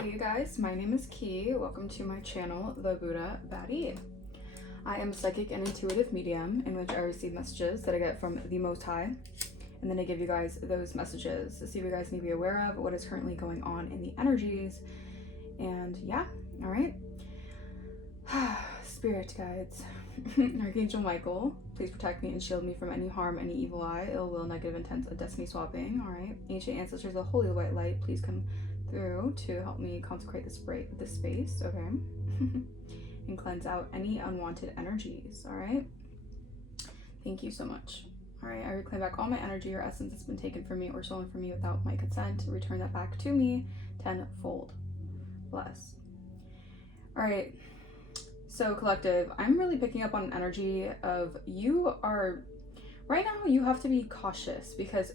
Hey you guys, my name is Ki. Welcome to my channel, The Buddha Baddie. I am a psychic and intuitive medium in which I receive messages that I get from the Most High, and then I give you guys those messages to see what you guys need to be aware of, what is currently going on in the energies, and yeah, all right. Spirit guides. Archangel Michael, please protect me and shield me from any harm, any evil eye, ill will, negative intent, destiny swapping. All right. Ancient ancestors of holy white light, please come through to help me consecrate this space. Okay. And cleanse out any unwanted energies. All right. Thank you so much. All right. I reclaim back all my energy or essence that's been taken from me or stolen from me without my consent. Return that back to me tenfold. Bless. All right. So collective, I'm really picking up on an energy of you are right now. You have to be cautious because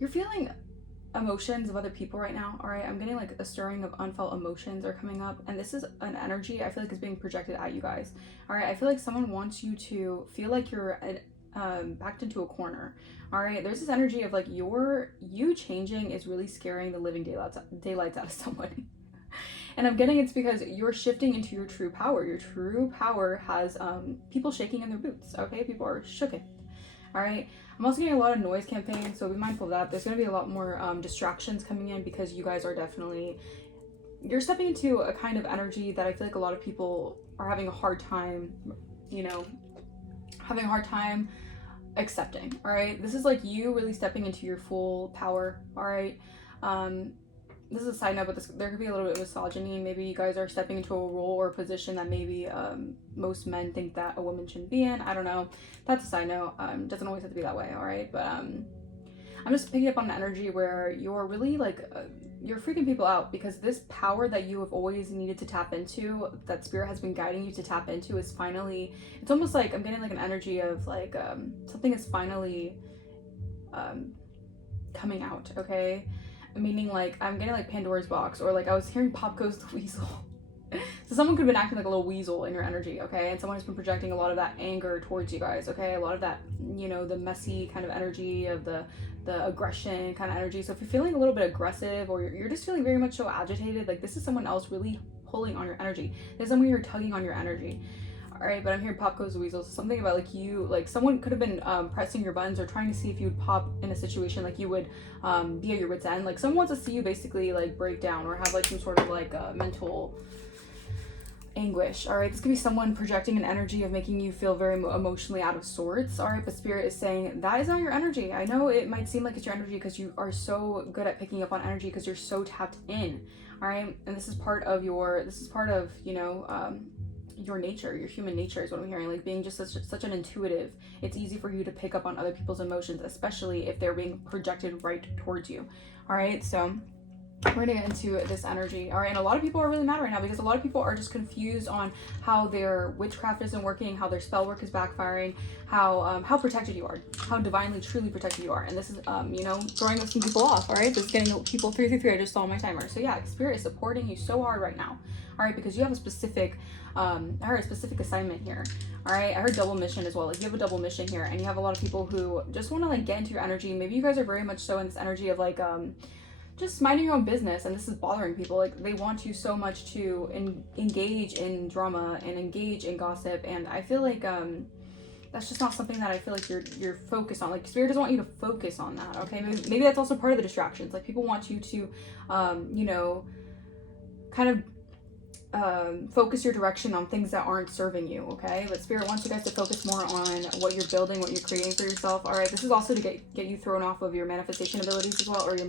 you're feeling emotions of other people right now. All right. I'm getting like a stirring of unfelt emotions are coming up, and this is an energy I feel like is being projected at you guys. All right. I feel like someone wants you to feel like you're backed into a corner. All right. There's this energy of like you changing is really scaring the living daylights out of someone. And I'm getting it's because you're shifting into your true power. Your true power has people shaking in their boots. Okay, people are shooken. All right. I'm also getting a lot of noise campaigns, so be mindful of that. There's going to be a lot more distractions coming in because you guys are you're stepping into a kind of energy that I feel like a lot of people are having a hard time, accepting. All right. This is like you really stepping into your full power. All right. This is a side note, but there could be a little bit of misogyny. Maybe you guys are stepping into a role or a position that maybe most men think that a woman shouldn't be in. I don't know. That's a side note. Doesn't always have to be that way, all right? But I'm just picking up on an energy where you're really like, you're freaking people out because this power that you have always needed to tap into, that spirit has been guiding you to tap into, is finally, it's almost like I'm getting like an energy of like something is finally coming out, okay? Meaning like I'm getting like Pandora's box, or like I was hearing Pop Goes the Weasel. So someone could have been acting like a little weasel in your energy, okay? And someone has been projecting a lot of that anger towards you guys, okay? A lot of that, the messy kind of energy of the aggression kind of energy. So if you're feeling a little bit aggressive, or you're just feeling very much so agitated, like this is someone else really pulling on your energy. There's someone you're tugging on your energy. All right, but I'm hearing Pop Goes the Weasel. So something about like someone could have been pressing your buttons or trying to see if you would pop in a situation, like you would be at your wit's end. Like someone wants to see you basically like break down or have like some sort of like mental anguish. All right, this could be someone projecting an energy of making you feel very emotionally out of sorts. All right, but spirit is saying that is not your energy. I know it might seem like it's your energy because you are so good at picking up on energy because you're so tapped in. All right, and this is part of your nature, your human nature is what I'm hearing, like being just such an intuitive. It's easy for you to pick up on other people's emotions, especially if they're being projected right towards you. All right, so we're gonna get into this energy. All right, and a lot of people are really mad right now because a lot of people are just confused on how their witchcraft isn't working, how their spell work is backfiring, how protected you are, how divinely truly protected you are. And this is throwing some people off. All right, this is getting people 333. I just saw my timer. So yeah, spirit is supporting you so hard right now. All right, because you have a specific I heard a specific assignment here. All right, I heard double mission as well. Like you have a double mission here, and you have a lot of people who just want to like get into your energy. Maybe you guys are very much so in this energy of like just minding your own business, and this is bothering people. Like they want you so much to engage in drama and engage in gossip, and I feel like that's just not something that I feel like you're focused on. Like spirit doesn't want you to focus on that. Okay, maybe that's also part of the distractions. Like people want you to kind of focus your direction on things that aren't serving you, okay? But spirit wants you guys to focus more on what you're building, what you're creating for yourself. All right, this is also to get you thrown off of your manifestation abilities as well, or your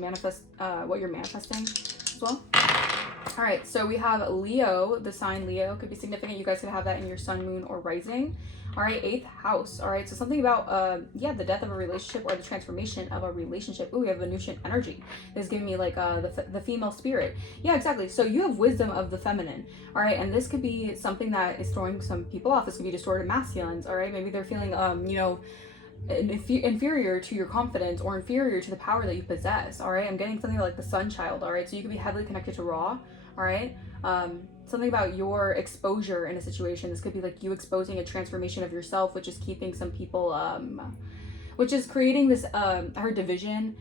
what you're manifesting as well. All right, so we have Leo. The sign Leo could be significant. You guys could have that in your sun, moon, or rising. All right, 8th house. All right, so something about the death of a relationship or the transformation of a relationship. Ooh, we have Venusian energy. This is giving me like the female spirit. Yeah, exactly. So you have wisdom of the feminine. All right, and this could be something that is throwing some people off. This could be distorted masculines. All right, maybe they're feeling inferior to your confidence or inferior to the power that you possess. All right, I'm getting something like the sun child. All right, so you could be heavily connected to Ra. All right, something about your exposure in a situation. This could be like you exposing a transformation of yourself, which is keeping some people which is creating this I heard division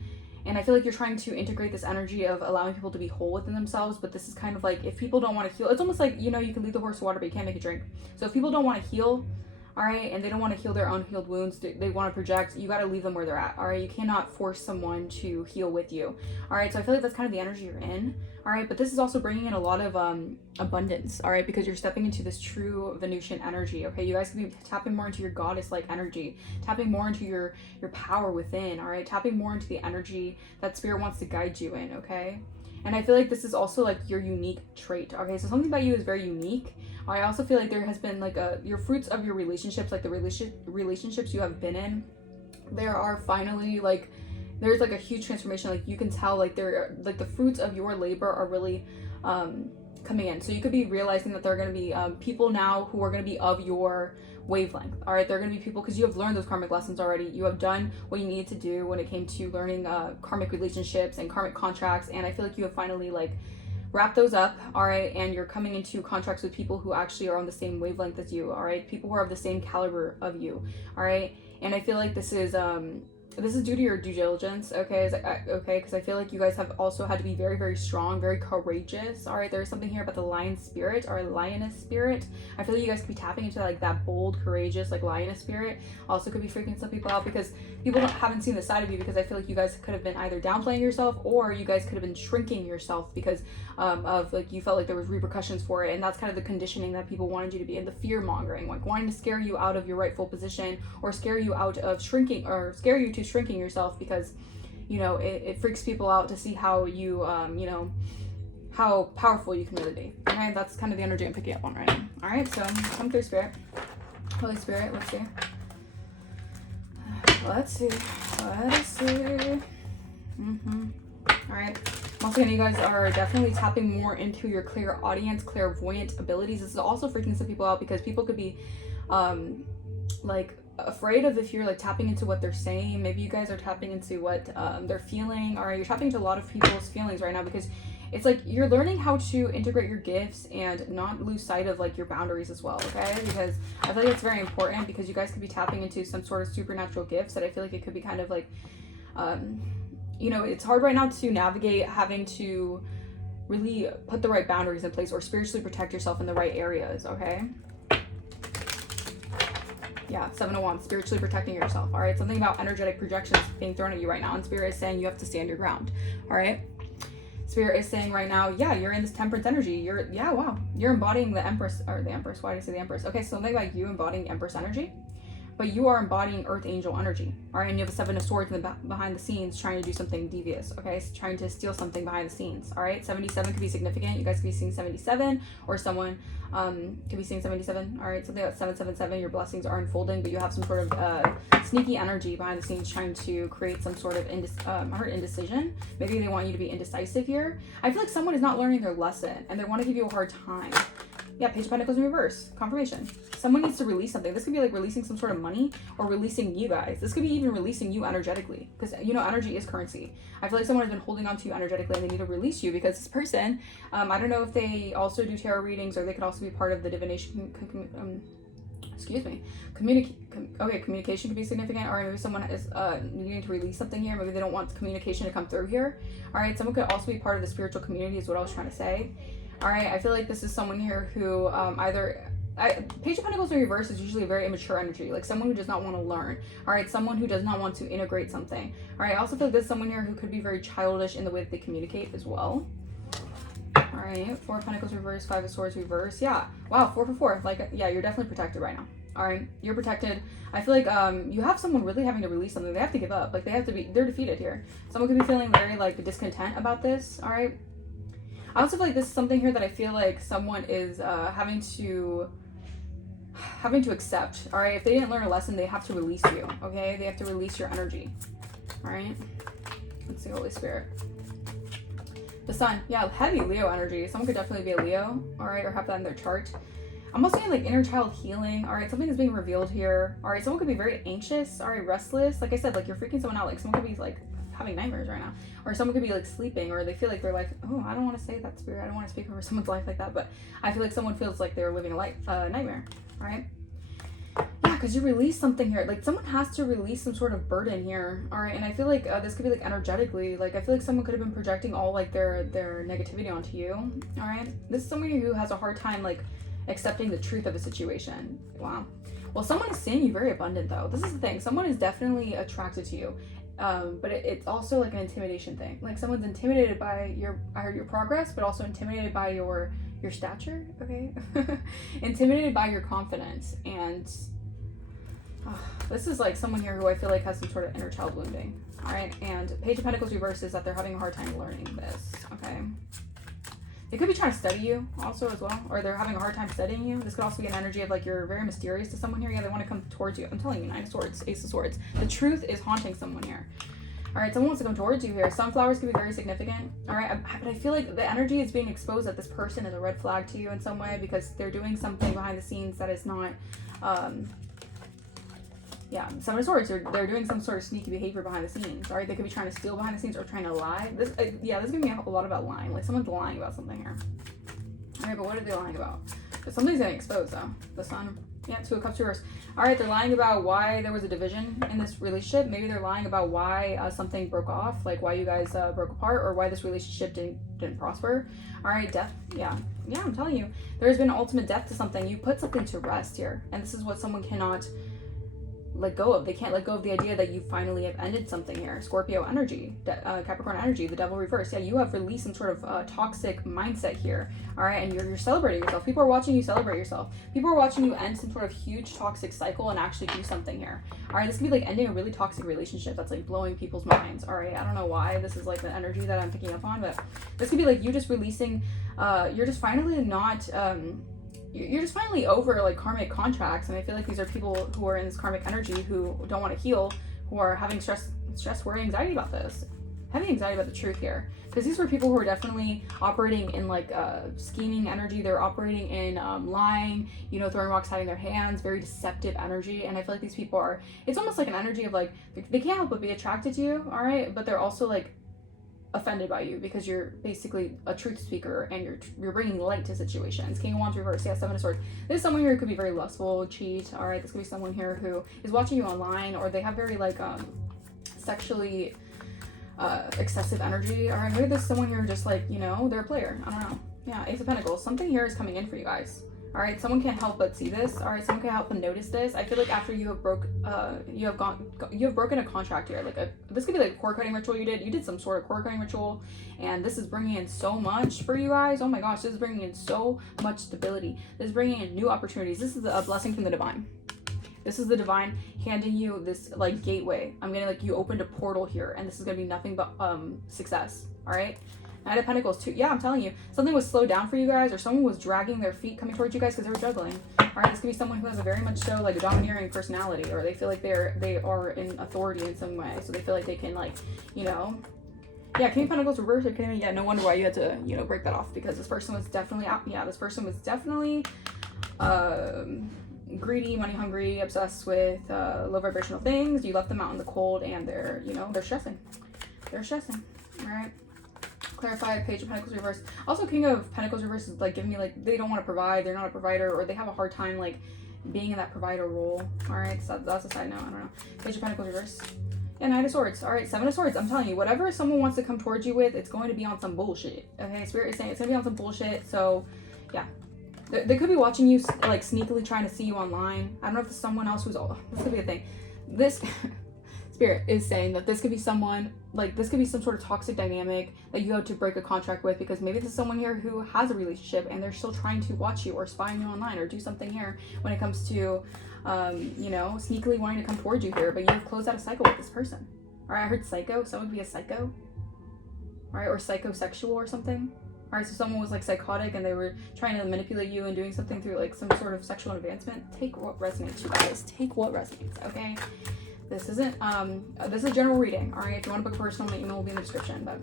And I feel like you're trying to integrate this energy of allowing people to be whole within themselves. But this is kind of like, if people don't want to heal, it's almost like, you know, you can lead the horse to water, but you can't make it drink. So if people don't want to heal, all right, and they don't want to heal their unhealed wounds, they want to project, you got to leave them where they're at, all right? You cannot force someone to heal with you, all right? So I feel like that's kind of the energy you're in, all right? But this is also bringing in a lot of abundance, all right? Because you're stepping into this true Venusian energy, okay? You guys can be tapping more into your goddess-like energy, tapping more into your power within, all right? Tapping more into the energy that spirit wants to guide you in, okay? And I feel like this is also like your unique trait, okay? So something about you is very unique. I also feel like there has been like your fruits of your relationships, like the relationships you have been in, there are finally like, there's like a huge transformation. Like you can tell like like the fruits of your labor are really coming in. So you could be realizing that there are going to be people now who are going to be of your wavelength, all right? They're going to be people, because you have learned those karmic lessons already. You have done what you needed to do when it came to learning karmic relationships and karmic contracts, and I feel like you have finally like wrap those up, all right? And you're coming into contracts with people who actually are on the same wavelength as you, all right? People who are of the same caliber of you, all right? And I feel like this is due to your due diligence, okay? Because I feel like you guys have also had to be very, very strong, very courageous, all right? There's something here about the lion spirit or lioness spirit. I feel like you guys could be tapping into like that bold, courageous, like lioness spirit. Also could be freaking some people out because people haven't seen the side of you, because I feel like you guys could have been either downplaying yourself, or you guys could have been shrinking yourself because of like you felt like there was repercussions for it. And that's kind of the conditioning that people wanted you to be in, the fear mongering, like wanting to scare you out of your rightful position, or scare you out of shrinking, or scare you to shrinking yourself, because you know it freaks people out to see how you you know how powerful you can really be. Okay, that's kind of the energy I'm picking up on right now. All right, so come through, spirit, Holy Spirit. Let's see. All right, once again, you guys are definitely tapping more into your clairaudience, clairvoyant abilities. This is also freaking some people out, because people could be like afraid of, if you're like tapping into what they're saying. Maybe you guys are tapping into what they're feeling, or you're tapping into a lot of people's feelings right now, because it's like you're learning how to integrate your gifts and not lose sight of like your boundaries as well, okay? Because I feel like it's very important, because you guys could be tapping into some sort of supernatural gifts that I feel like it could be kind of like you know, it's hard right now to navigate having to really put the right boundaries in place or spiritually protect yourself in the right areas, okay? Yeah, 7 of Wands, spiritually protecting yourself, all right? Something about energetic projections being thrown at you right now, and Spirit is saying you have to stand your ground, all right? Spirit is saying right now, yeah, you're in this temperance energy. You're embodying the Empress, or the Empress. Why did I say the Empress? Okay, so something about you embodying Empress energy, but you are embodying Earth Angel energy, all right? And you have a 7 of Swords in the behind the scenes, trying to do something devious, okay? So trying to steal something behind the scenes, all right? 77 could be significant. You guys could be seeing 77, or someone could be seeing 77, all right? Something about 777, your blessings are unfolding, but you have some sort of sneaky energy behind the scenes trying to create some sort of indecision. Maybe they want you to be indecisive here. I feel like someone is not learning their lesson, and they want to give you a hard time. Yeah, Page of Pentacles in reverse. Confirmation. Someone needs to release something. This could be like releasing some sort of money, or releasing you guys. This could be even releasing you energetically, because you know energy is currency. I feel like someone has been holding on to you energetically, and they need to release you, because this person, I don't know if they also do tarot readings, or they could also be part of the divination. Communication could be significant, or maybe someone is needing to release something here. Maybe they don't want communication to come through here. All right, someone could also be part of the spiritual community, is what I was trying to say. All right, I feel like this is someone here who Page of Pentacles in reverse is usually a very immature energy, like someone who does not want to learn. All right, someone who does not want to integrate something. All right, I also feel like there's someone here who could be very childish in the way that they communicate as well. All right, 4 of Pentacles reverse, 5 of Swords reverse. Yeah, wow, 4 for 4. Like, yeah, you're definitely protected right now. All right, you're protected. I feel like you have someone really having to release something. They have to give up. Like they're defeated here. Someone could be feeling very like discontent about this. All right. I also feel like this is something here that I feel like someone is having to accept. All right, if they didn't learn a lesson, they have to release you. Okay, they have to release your energy. All right, let's see, Holy Spirit. The Sun, yeah, heavy Leo energy. Someone could definitely be a Leo. All right, or have that in their chart. I'm also getting like inner child healing. All right, something is being revealed here. All right, someone could be very anxious. All right, restless. Like I said, like you're freaking someone out. Like someone could be like having nightmares right now, or someone could be like sleeping, or they feel like they're like, oh, I don't want to say that, Spirit, I don't want to speak over someone's life like that, but I feel like someone feels like they're living a nightmare. All right, yeah, because you release something here. Like someone has to release some sort of burden here. All right, and I feel like this could be like energetically. Like I feel like someone could have been projecting all like their negativity onto you. All right, this is someone who has a hard time like accepting the truth of a situation. Wow. Well, someone is seeing you very abundant though. This is the thing. Someone is definitely attracted to you. But it's also like an intimidation thing. Like someone's intimidated by your progress, but also intimidated by your stature. Okay. Intimidated by your confidence. And this is like someone here who I feel like has some sort of inner child wounding. All right. And Page of Pentacles reversed is that they're having a hard time learning this. Okay. They could be trying to study you also as well, or they're having a hard time studying you. This could also be an energy of like you're very mysterious to someone here. Yeah, they want to come towards you. I'm telling you, Nine of Swords, Ace of Swords. The truth is haunting someone here. All right, someone wants to come towards you here. Sunflowers could be very significant. All right, but I feel like the energy is being exposed that this person is a red flag to you in some way because they're doing something behind the scenes that is not, yeah, Seven of Swords, they're doing some sort of sneaky behavior behind the scenes. All right, they could be trying to steal behind the scenes or trying to lie. This is gonna be a lot about lying. Like someone's lying about something here. All right, but what are they lying about? But something's getting exposed though. The Sun. Yeah, Two of Cups reversed. All right, they're lying about why there was a division in this relationship. Maybe they're lying about why something broke off, like why you guys broke apart, or why this relationship didn't prosper. All right, death. Yeah, I'm telling you, there's been an ultimate death to something. You put something to rest here, and this is what someone cannot let go of. They can't let go of the idea that you finally have ended something here. Scorpio energy, Capricorn energy, the Devil reverse. Yeah, you have released some sort of toxic mindset here. All right, and you're celebrating yourself. People are watching you celebrate yourself. People are watching you end some sort of huge toxic cycle and actually do something here. All right, this could be like ending a really toxic relationship that's like blowing people's minds. All right, I don't know why this is like the energy that I'm picking up on, but this could be like you just releasing, you're just finally not, you're just finally over like karmic contracts. And I feel like these are people who are in this karmic energy who don't want to heal, who are having stress, worry, anxiety about this. Having anxiety about the truth here. Because these were people who are definitely operating in like scheming energy. They're operating in lying, you know, throwing rocks, hiding their hands, very deceptive energy. And I feel like these people are, it's almost like an energy of like, they can't help but be attracted to you, all right? But they're also like offended by you because you're basically a truth speaker and you're bringing light to situations. King of Wands reverse. Yeah, Seven of Swords. This is someone here who could be very lustful, cheat. All right, this could be someone here who is watching you online, or they have very like sexually excessive energy. All right, maybe there's someone here just like, you know, they're a player. I don't know. Yeah, Ace of Pentacles. Something here is coming in for you guys. All right, someone can't help but see this. All right, someone can't help but notice this. I feel like after you have broken a contract here. Like this could be like a cord cutting ritual you did. You did some sort of cord cutting ritual, and this is bringing in so much for you guys. Oh my gosh, this is bringing in so much stability. This is bringing in new opportunities. This is a blessing from the divine. This is the divine handing you this like gateway. I'm gonna like, you opened a portal here, and this is gonna be nothing but success. All right. Knight of Pentacles too. Yeah, I'm telling you, something was slowed down for you guys, or someone was dragging their feet coming towards you guys because they were juggling. All right, this could be someone who has a very much so like a domineering personality, or they feel like they are in authority in some way, so they feel like they can like, you know. Yeah, King of Pentacles reverse. Okay, yeah, no wonder why you had to, you know, break that off, because this person was definitely out. Yeah, this person was definitely greedy, money hungry, obsessed with low vibrational things. You left them out in the cold, and they're, you know, they're stressing. They're stressing. All right. Clarify, Page of Pentacles reverse. Also, King of Pentacles reverse is like giving me like they don't want to provide, they're not a provider, or they have a hard time like being in that provider role. All right, so that's a side note. I don't know. Page of Pentacles reverse. Yeah, Knight of Swords. All right, Seven of Swords. I'm telling you, whatever someone wants to come towards you with, it's going to be on some bullshit. Okay, Spirit is saying it's gonna be on some bullshit. So, yeah, they could be watching you like sneakily trying to see you online. I don't know if it's someone else who's all. This could be a thing. This. Spirit is saying that this could be someone, like this could be some sort of toxic dynamic that you have to break a contract with, because maybe this is someone here who has a relationship and they're still trying to watch you or spy on you online or do something here when it comes to, you know, sneakily wanting to come towards you here, but you have closed out a cycle with this person. All right, I heard psycho. Someone could be a psycho. All right, or psychosexual or something. All right, so someone was like psychotic and they were trying to manipulate you and doing something through like some sort of sexual advancement. Take what resonates, you guys. Take what resonates, okay? This isn't, this is a general reading, all right? If you want to book a personal, my email will be in the description, but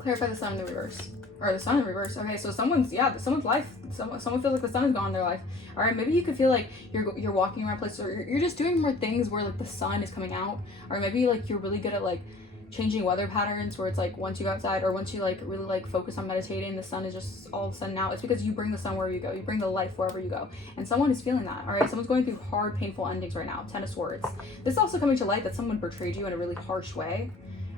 clarify the Sun in the reverse. Or the Sun in reverse. Okay, so someone's life, someone feels like the sun is gone in their life. All right, maybe you could feel like you're walking around places, or you're just doing more things where like the sun is coming out, or maybe like you're really good at like changing weather patterns where it's like once you go outside or once you like really like focus on meditating, the sun is just all of a sudden out. It's because you bring the sun wherever you go. You bring the life wherever you go. And someone is feeling that, all right? Someone's going through hard, painful endings right now. 10 of Swords. This is also coming to light that someone betrayed you in a really harsh way.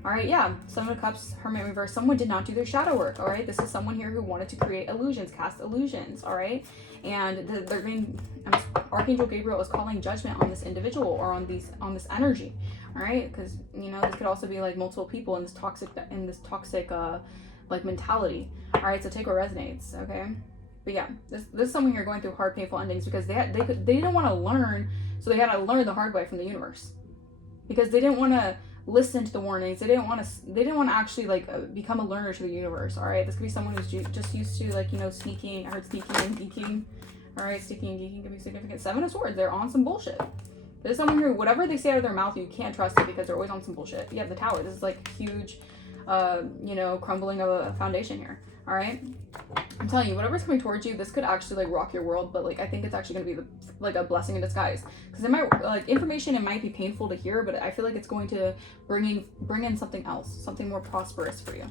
All right, yeah, Seven of Cups, Hermit reverse. Someone did not do their shadow work, all right? This is someone here who wanted to create illusions, cast illusions, all right? And they're being, Archangel Gabriel is calling judgment on this individual or on this energy, all right? Because, you know, this could also be like multiple people in this toxic like mentality, all right? So take what resonates, okay? But yeah, this is someone here going through hard, painful endings because they didn't want to learn, so they had to learn the hard way from the universe because they didn't want to listen to the warnings. They didn't want to actually like become a learner to the universe. All right, this could be someone who's just used to like, you know, sneaking. I heard sneaking and geeking. All right, sneaking and geeking could be significant. Seven of Swords, they're on some bullshit. There's someone who whatever they say out of their mouth, you can't trust it because they're always on some bullshit. You have the Tower. This is like huge, you know, crumbling of a foundation here. All right, I'm telling you, whatever's coming towards you, this could actually like rock your world. But like, I think it's actually gonna be like a blessing in disguise because it might like information. It might be painful to hear, but I feel like it's going to bring in something else, something more prosperous for you.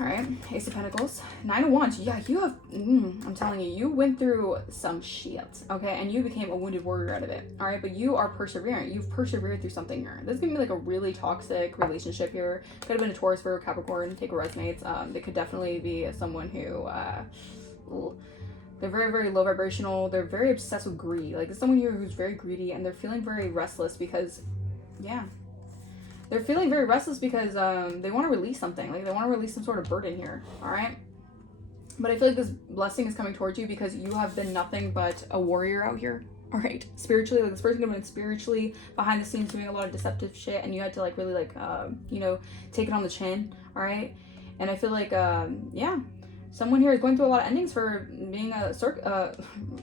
All right, Ace of Pentacles, Nine of Wands. Yeah, you have, I'm telling you, you went through some shit, okay? And you became a wounded warrior out of it, all right? But you are perseverant. You've persevered through something here. This is gonna be like a really toxic relationship here. Could have been a Taurus, Virgo, Capricorn, take what resonates. It could definitely be someone who, they're very, very low vibrational. They're very obsessed with greed. Like, there's someone here who's very greedy and they're feeling very restless because, yeah. They're feeling very restless because they want to release something. Like, they want to release some sort of burden here, all right? But I feel like this blessing is coming towards you because you have been nothing but a warrior out here, all right? Spiritually, like, this person could have been spiritually behind the scenes doing a lot of deceptive shit, and you had to, like, really, like, you know, take it on the chin, all right? And I feel like, yeah, someone here is going through a lot of endings for being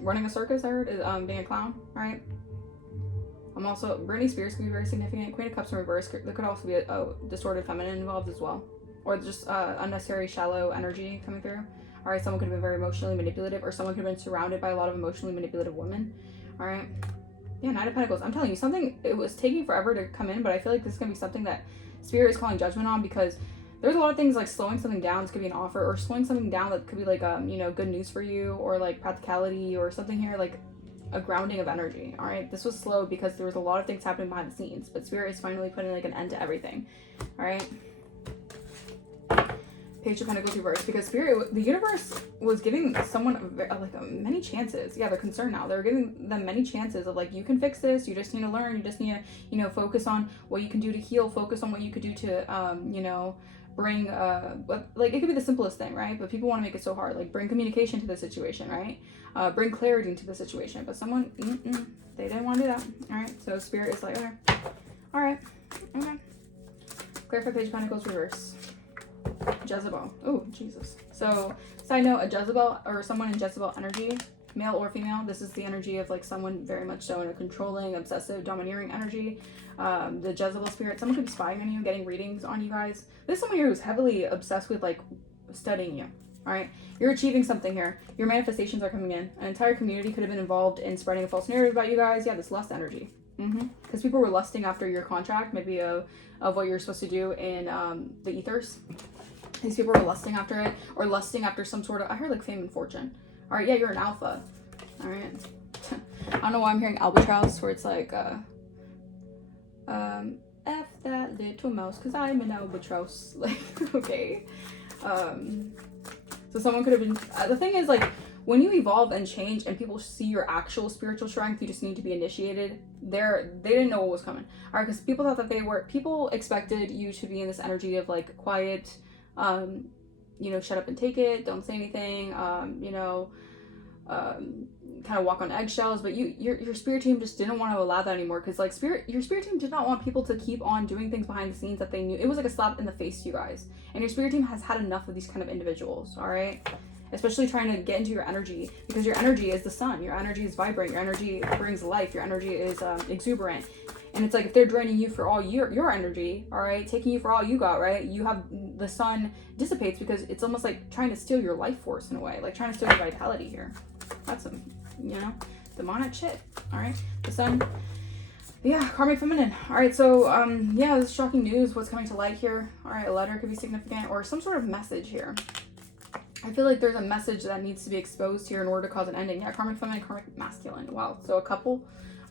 running a circus, I heard, being a clown, all right? I'm also, Britney Spears could be very significant. Queen of Cups in reverse. There could also be a distorted feminine involved as well. Or just unnecessary shallow energy coming through. All right, someone could have been very emotionally manipulative, or someone could have been surrounded by a lot of emotionally manipulative women. All right. Yeah, Knight of Pentacles. I'm telling you, something, it was taking forever to come in, but I feel like this is going to be something that Spirit is calling judgment on because there's a lot of things like slowing something down. This could be an offer, or slowing something down that could be like, you know, good news for you, or like practicality, or something here like a grounding of energy. All right, this was slow because there was a lot of things happening behind the scenes, but Spirit is finally putting like an end to everything. All right, Page of Pentacles reverse, because Spirit, the universe was giving someone like many chances. Yeah, they're concerned now. They're giving them many chances of like, you can fix this. You just need to learn. You just need to, you know, focus on what you can do to heal. Focus on what you could do to, you know, bring like, it could be the simplest thing, right? But people want to make it so hard. Like, bring communication to the situation, right? Bring clarity into the situation. But someone, they didn't want to do that. All right, so Spirit is like, okay, all right, okay. Clarify Page of Pentacles reverse. Jezebel. Oh, Jesus. So, side note, a Jezebel or someone in Jezebel energy, male or female, this is the energy of like someone very much so in a controlling, obsessive, domineering energy. The Jezebel spirit, someone could be spying on you, getting readings on you guys. This is someone here who's heavily obsessed with like studying you. All right, you're achieving something here. Your manifestations are coming in. An entire community could have been involved in spreading a false narrative about you guys. Yeah, this lust energy. Because people were lusting after your contract, maybe of what you're supposed to do in the ethers. These people were lusting after it, or lusting after some sort of, I heard like fame and fortune. All right, yeah, you're an alpha. All right. I don't know why I'm hearing albatross, where it's like, F that little mouse, because I'm an albatross. Like, okay. So someone could have been, the thing is, like, when you evolve and change and people see your actual spiritual strength, you just need to be initiated. They didn't know what was coming. All right, because people thought that people expected you to be in this energy of like quiet, you know, shut up and take it, don't say anything, you know, kind of walk on eggshells. But your spirit team just didn't want to allow that anymore, because like your spirit team did not want people to keep on doing things behind the scenes that they knew. It was like a slap in the face to you guys, and your spirit team has had enough of these kind of individuals. All right, especially trying to get into your energy, because your energy is the sun, your energy is vibrant, your energy brings life, your energy is exuberant. And it's like, if they're draining you for all your energy, all right, taking you for all you got, right, you have, the sun dissipates, because it's almost like trying to steal your life force in a way, like trying to steal your vitality here. That's some, you know, demonic shit. All right, the sun, Yeah, karmic feminine. All right, so yeah, this is shocking news. What's coming to light here? All right, a letter could be significant or some sort of message here. I feel like there's a message that needs to be exposed here in order to cause an ending. Yeah, karmic feminine, karmic masculine. Wow. So a couple.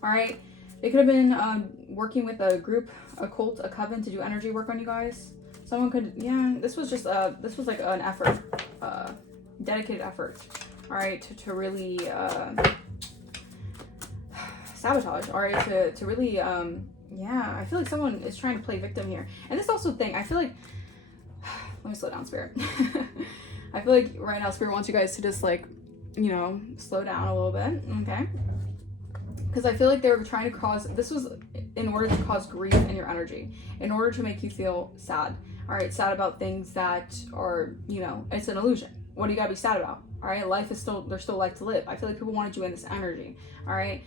All right. They could have been working with a group, a cult, a coven to do energy work on you guys. Someone could, yeah, this was just, this was like an effort, dedicated effort. All right, to really sabotage. All right, to really, yeah, I feel like someone is trying to play victim here. And this also thing, I feel like, let me slow down, Spirit. I feel like right now Spirit wants you guys to just like, you know, slow down a little bit, okay? Because I feel like they were trying to cause, this was in order to cause grief in your energy, in order to make you feel sad. All right, sad about things that are, you know, it's an illusion. What do you gotta be sad about? All right, life is still, there's still life to live. I feel like people wanted you in this energy. All right,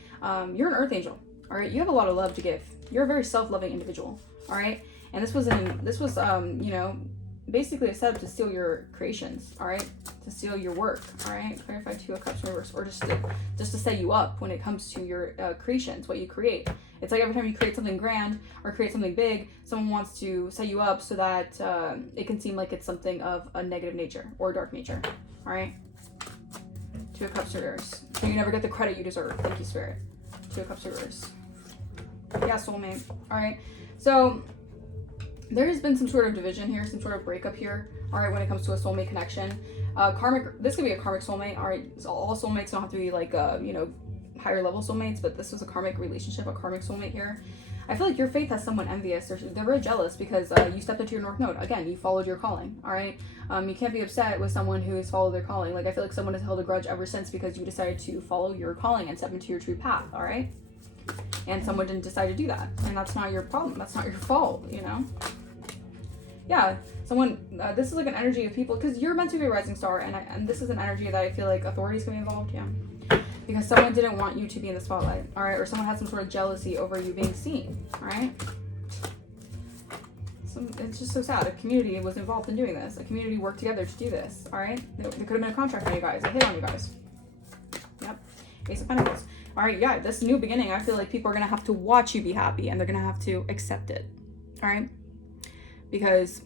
you're an earth angel. All right, you have a lot of love to give. You're a very self-loving individual. All right, and this was you know, basically a setup to steal your creations. All right, to steal your work. All right, clarify Two of Cups reverse, or just to set you up when it comes to your creations, what you create. It's like every time you create something grand or create something big, someone wants to set you up so that it can seem like it's something of a negative nature or dark nature. All right. Two of Cups reverse. So you never get the credit you deserve. Thank you, Spirit. Two of Cups reverse. Yeah, soulmate. All right. So there has been some sort of division here, some sort of breakup here. All right, when it comes to a soulmate connection, karmic. This could be a karmic soulmate. All right, so all soulmates don't have to be like you know, higher level soulmates, but this was a karmic relationship, a karmic soulmate here. I feel like your faith has someone envious. They're very jealous because you stepped into your North Node. Again, you followed your calling, all right? You can't be upset with someone who has followed their calling. Like, I feel like someone has held a grudge ever since because you decided to follow your calling and step into your true path, all right? And someone didn't decide to do that. And that's not your problem. That's not your fault, you know? Yeah, someone, this is like an energy of people, because you're meant to be a rising star, and this is an energy that I feel like authorities can be involved, yeah. Because someone didn't want you to be in the spotlight, all right? Or someone had some sort of jealousy over you being seen, all right? It's just so sad. A community was involved in doing this. A community worked together to do this, all right? There could have been a contract on you guys, a hit on you guys. Yep, Ace of Pentacles. All right, yeah, this new beginning, I feel like people are going to have to watch you be happy, and they're going to have to accept it, all right? Because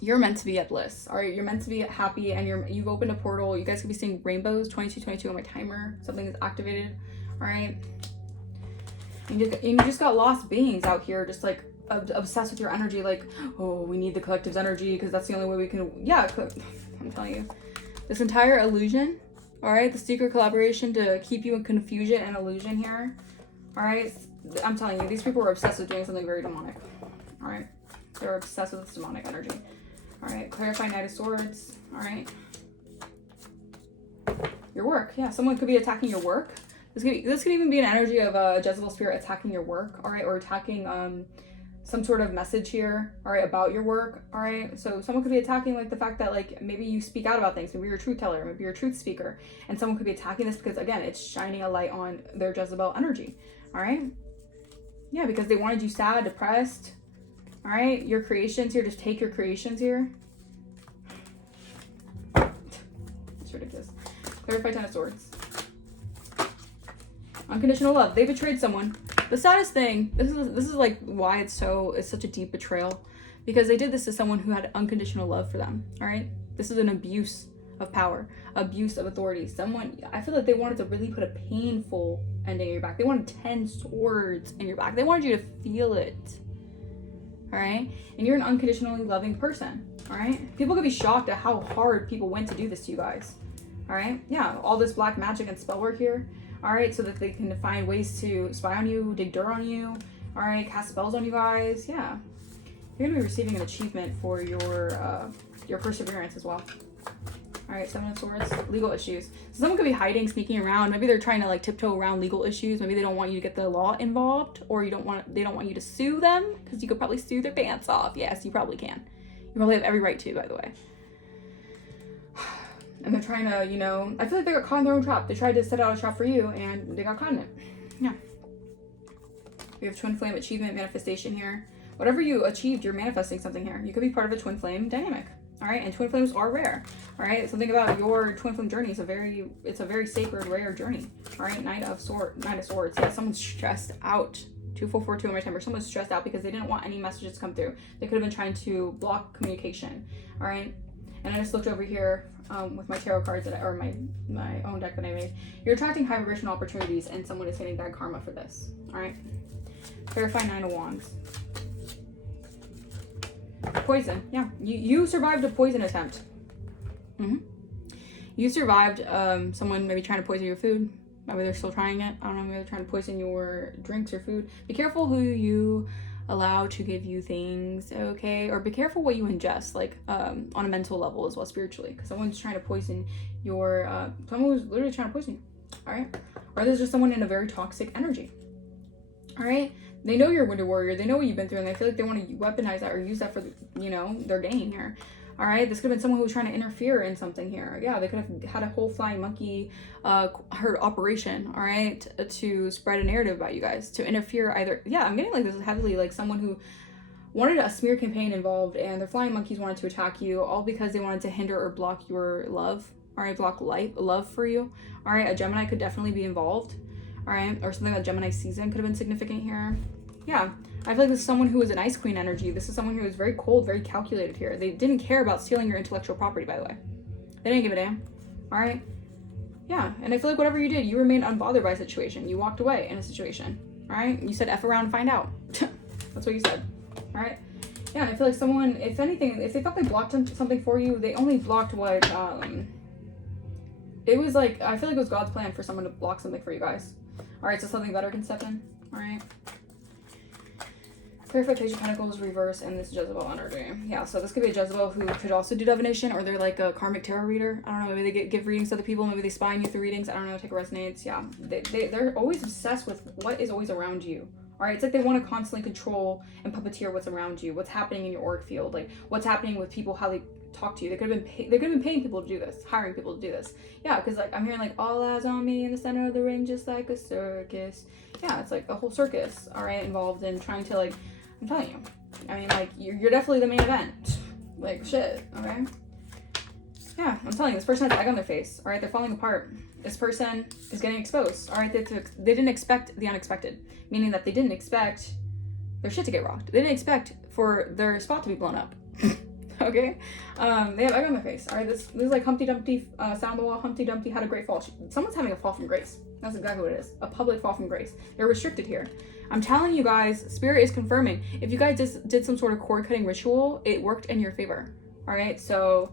you're meant to be at bliss, all right? You're meant to be happy, and you've opened a portal. You guys could be seeing rainbows, 2222 on my timer. Something is activated, all right? And you just got lost beings out here, just like obsessed with your energy, like, oh, we need the collective's energy because that's the only way we can, yeah, I'm telling you. This entire illusion, all right? The secret collaboration to keep you in confusion and illusion here, all right? I'm telling you, these people were obsessed with doing something very demonic, all right? They're obsessed with this demonic energy. All right, clarify Knight of Swords. All right. Your work. Yeah, someone could be attacking your work. This could even be an energy of a Jezebel spirit attacking your work. All right, or attacking some sort of message here. All right, about your work. All right, so someone could be attacking like the fact that like maybe you speak out about things. Maybe you're a truth teller. Maybe you're a truth speaker. And someone could be attacking this because again, it's shining a light on their Jezebel energy. All right. Yeah, because they wanted you sad, depressed. All right, your creations here, just take your creations here. It's ridiculous. Clarify Ten of Swords. Unconditional love. They betrayed someone. The saddest thing, this is like why it's such a deep betrayal, because they did this to someone who had unconditional love for them. All right, this is an abuse of power, abuse of authority. I feel like they wanted to really put a painful ending in your back. They wanted 10 swords in your back. They wanted you to feel it. All right, and you're an unconditionally loving person. All right, people could be shocked at how hard people went to do this to you guys. All right, yeah, all this black magic and spell work here. All right, so that they can find ways to spy on you, dig dirt on you. All right, cast spells on you guys. Yeah, you're gonna be receiving an achievement for your perseverance as well. All right, Seven of Swords, legal issues. So someone could be hiding, sneaking around. Maybe they're trying to like tiptoe around legal issues. Maybe they don't want you to get the law involved, or they don't want you to sue them, because you could probably sue their pants off. Yes, you probably can. You probably have every right to, by the way. And they're trying to, you know, I feel like they got caught in their own trap. They tried to set out a trap for you, and they got caught in it. Yeah. We have twin flame achievement manifestation here. Whatever you achieved, you're manifesting something here. You could be part of a twin flame dynamic. All right, and twin flames are rare. All right, something about your twin flame journey is a very sacred, rare journey. All right, Knight of Swords. Yeah, someone's stressed out. 2442 on my timer. Someone's stressed out because they didn't want any messages to come through. They could have been trying to block communication. All right. And I just looked over here with my tarot cards or my own deck that I made. You're attracting high vibration opportunities, and someone is getting bad karma for this. All right. Verify 9 of Wands. Poison. Yeah. You survived a poison attempt. You survived someone maybe trying to poison your food. Maybe they're still trying it. I don't know. Maybe they're trying to poison your drinks or food. Be careful who you allow to give you things, okay? Or be careful what you ingest, like on a mental level as well, spiritually. Because someone's trying to poison your, someone was literally trying to poison you, all right? Or there's just someone in a very toxic energy, all right? They know you're a Wounded Warrior. They know what you've been through, and they feel like they want to weaponize that or use that for, you know, their gain here. All right, this could have been someone who was trying to interfere in something here. Yeah, they could have had a whole flying monkey herd operation, all right, to spread a narrative about you guys, to interfere either. Yeah, I'm getting like this heavily, like someone who wanted a smear campaign involved, and their flying monkeys wanted to attack you, all because they wanted to hinder or block your love, all right, block love for you. All right, a Gemini could definitely be involved, all right, or something like Gemini season could have been significant here. Yeah, I feel like this is someone who is an Ice Queen energy. This is someone who is very cold, very calculated here. They didn't care about stealing your intellectual property, by the way. They didn't give a damn. All right? Yeah, and I feel like whatever you did, you remained unbothered by a situation. You walked away in a situation. All right? You said F around and find out. That's what you said. All right? Yeah, and I feel like someone, if anything, if they thought they blocked something for you, they only blocked what, it was like, I feel like it was God's plan for someone to block something for you guys. All right, so something better can step in. All right? Clarify Page of Pentacles reverse and this Jezebel energy. Yeah, so this could be a Jezebel who could also do divination, or they're like a karmic tarot reader. I don't know, maybe they give readings to other people, maybe they spy on you through readings. I don't know, take a resonates. Yeah, they're always obsessed with what is always around you. All right, it's like they want to constantly control and puppeteer what's around you, what's happening in your auric field, like what's happening with people, how they talk to you. They could have been paying people to do this, hiring people to do this. Yeah, because like I'm hearing like all eyes on me in the center of the ring, just like a circus. Yeah, it's like a whole circus. All right, involved in trying to like, I'm telling you. I mean, like, you're definitely the main event. Like, shit, okay? Yeah, I'm telling you, this person has egg on their face, all right? They're falling apart. This person is getting exposed, all right? They didn't expect the unexpected, meaning that they didn't expect their shit to get rocked. They didn't expect for their spot to be blown up, okay? They have egg on their face, all right? This is like Humpty Dumpty, sound the wall, Humpty Dumpty had a great fall. Someone's having a fall from grace. That's exactly what it is, a public fall from grace. They're restricted here. I'm telling you guys, Spirit is confirming. If you guys just did some sort of cord cutting ritual, it worked in your favor. All right, so